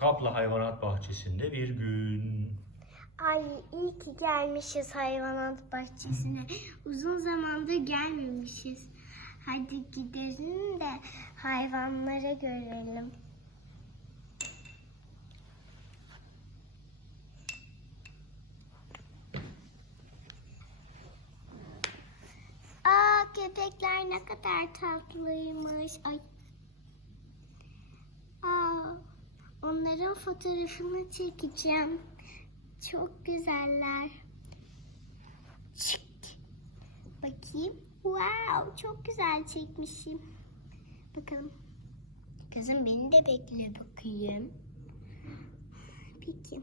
Kapla Hayvanat Bahçesi'nde bir gün. Ay iyi ki gelmişiz hayvanat bahçesine. Uzun zamandır gelmemişiz. Hadi gidelim de hayvanları görelim. Aa köpekler ne kadar tatlıymış. Ay. Aa, onların fotoğrafını çekeceğim. Çok güzeller. Çık. Bakayım. Wow, çok güzel çekmişim. Bakalım. Kızım beni de bekle bakayım. Peki.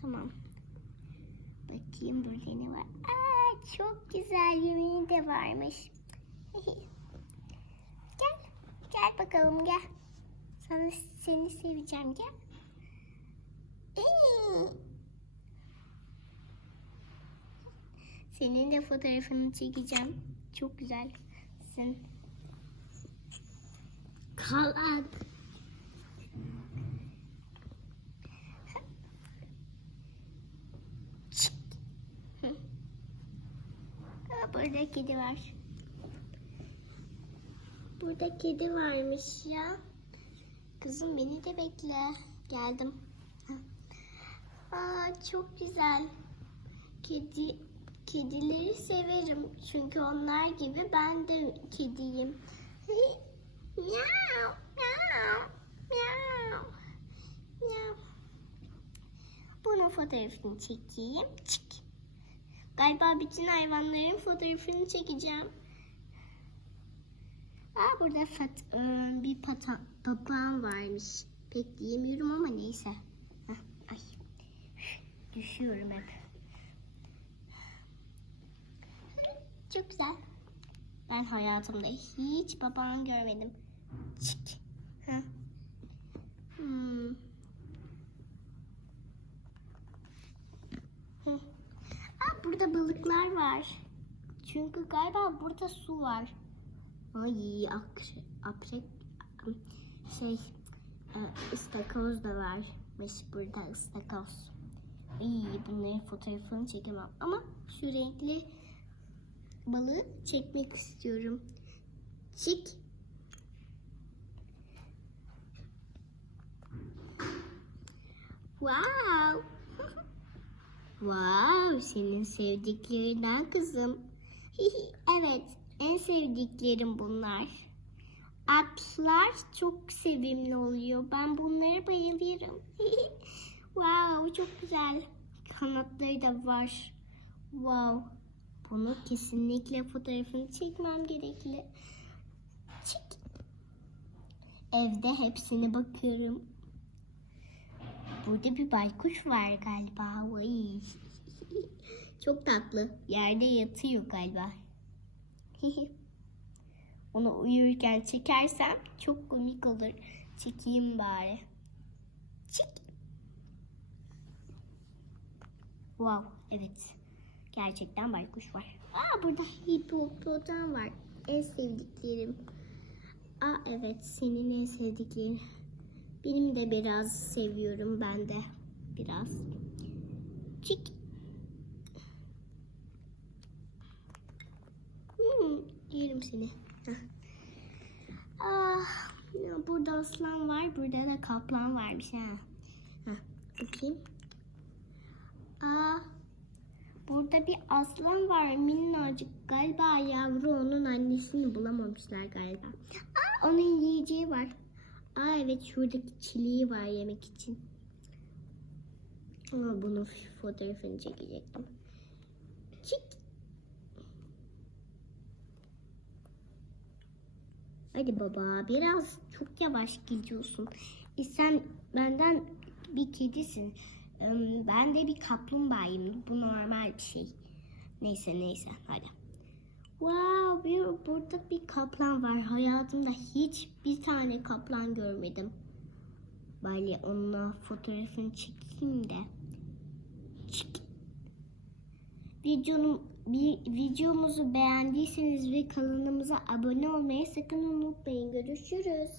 Tamam. Bakayım burada ne var. Aa, çok güzel yemeği de varmış. gel. Gel bakalım gel. Sana seni seveceğim gel. Senin de fotoğrafını çekeceğim. Çok güzelsin. Kalan. Burada kedi var. Burada kedi varmış ya. Kızım beni de bekle. Geldim. Çok güzel. Kedi kedileri severim. Çünkü onlar gibi ben de kediyim. Miau, miau, miau, miau. Bunun fotoğrafını çekeyim. Çık. Galiba bütün hayvanların fotoğrafını çekeceğim. Aa, burada fat, e, bir pata, papağan varmış. Pek diyemiyorum ama neyse. Düşüyorum hep. Çok güzel. Ben hayatımda hiç papağan görmedim. Çık. Hmm. Aa, burada balıklar var. Çünkü galiba burada su var. Ay akre, akrep, şey e, ıstakoz da varmış burada ıstakoz. İyi bunların fotoğrafını çekemem ama şu renkli balığı çekmek istiyorum. Çık. Wow. wow, senin sevdiklerinden kızım. evet, en sevdiklerim bunlar. Atlar çok sevimli oluyor. Ben bunlara bayılırım. wow, çok güzel. Kanatları da var. Wow. Bunu kesinlikle fotoğrafını çekmem gerekli. Çek. Evde hepsine bakıyorum. Burada bir baykuş var galiba. Vay. Çok tatlı. Yerde yatıyor galiba. Onu uyurken çekersem çok komik olur. Çekeyim bari. Çek. Wow, evet. Gerçekten baykuş var. Aa burada hipopotam var. En sevdiklerim. Aa evet senin en sevdiklerin. Benim de biraz seviyorum ben de. Biraz. Çık. Hmm, yerim seni. Ah, burada aslan var. Burada da kaplan varmış. Ha. Hah, bakayım. Aa, Burada bir aslan var minnacık. Galiba yavru onun annesini bulamamışlar galiba. Aa, onun yiyeceği var. Aa evet şuradaki çileği var yemek için. Ama bunun fotoğrafını çekecektim. Çık. Hadi baba biraz çok yavaş gidiyorsun. E sen benden bir kedisin. Ben de bir kaplumbağayım. Bu normal bir şey. Neyse neyse hadi. Wow bir, burada bir kaplan var. Hayatımda hiç bir tane kaplan görmedim. Bari onunla fotoğrafını çekeyim de. Çık. Videonun, bir, videomuzu beğendiyseniz ve kanalımıza abone olmayı sakın unutmayın. Görüşürüz.